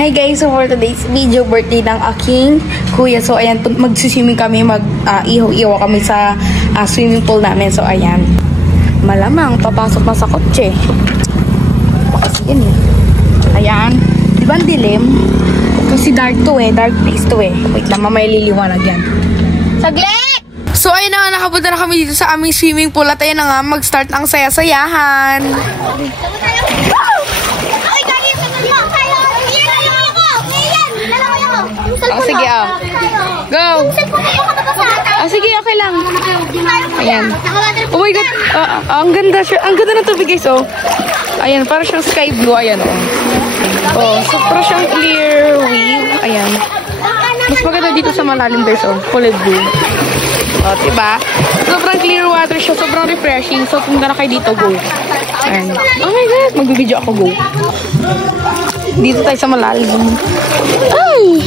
Hi guys, so for today's video, birthday ng aking kuya. So ayan, magsiswimming kami, ihaw-ihaw kami sa swimming pool namin. So ayan, malamang papasok na sa kotse. Kasi yan eh. Ayan, di ba ang dilim? Kasi dark to eh, dark place to eh. Wait lang, mamaya liliwanag yan. Saglit! So ayun na nga, nakapunta na kami dito sa aming swimming pool. At ayun na nga, mag-start ang saya-sayahan. Oh, sige, oh. Go! Oh, sige, okay lang. Ayan. Oh my God. Ang ganda siya. Ang ganda ng tubig, guys, oh. Ayan, parang siyang sky blue. Ayan, oh. Oh, so parang siyang clear wave. Ayan. Mas maganda dito sa malalim, guys, oh. Kulay blue. Oh, diba? Sobrang clear water siya. Sobrang refreshing. So, kung na kayo dito, go. Ayan. Oh my God. Magbibideo ako, go. Dito tayo sa malalim. Ay!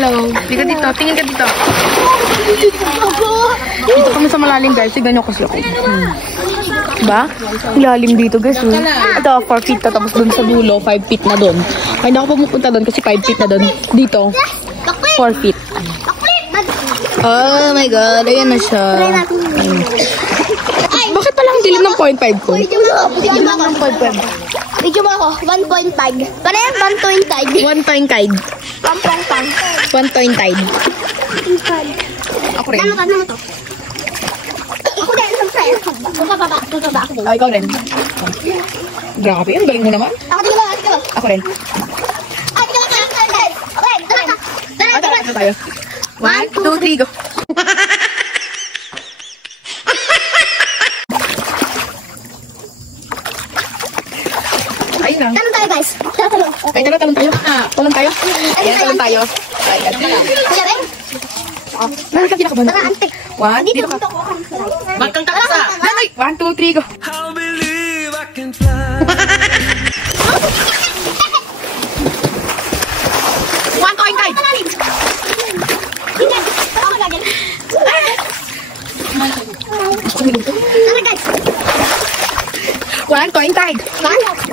Hello. Dito, tingin ka dito. Dito kami sa malalim, guys. Sige, ganyan kasi ako. Diba? Ilalim dito, guys. Ito, 4 feet na. Tapos dun sa dulo, 5 feet na dun. Ay, hindi ako pumunta dun kasi 5 feet na dun. Dito, 4 feet. Oh my God. Ayan na siya. Bakit palang dilim ng 0.5 ko? Bigyan mo ako ng 0.5. Bigyan mo ako, 1.5. Para yan, 1.5. 1.5. 1.5. Ako rin. Ano to? Ako din, siyempre. Bababa ako din. Oh, ikaw rin. Grabe, ang galing mo naman. Ako din ba? Ako rin. Okay, tara tayo. 1, 2, 3, go. Ayun lang. Talon tayo, guys. Talon. Ay, talon tayo. Talon tayo. Ayan, talon tayo. Ayan. Kuya, Ben? Nakakita ka ba na? Tara, ante. 1, dito ka. Magkang takasa. 1, 2, 3, go. I believe I can fly. 1.5. Ako lagi. Tara, guys. 1.5.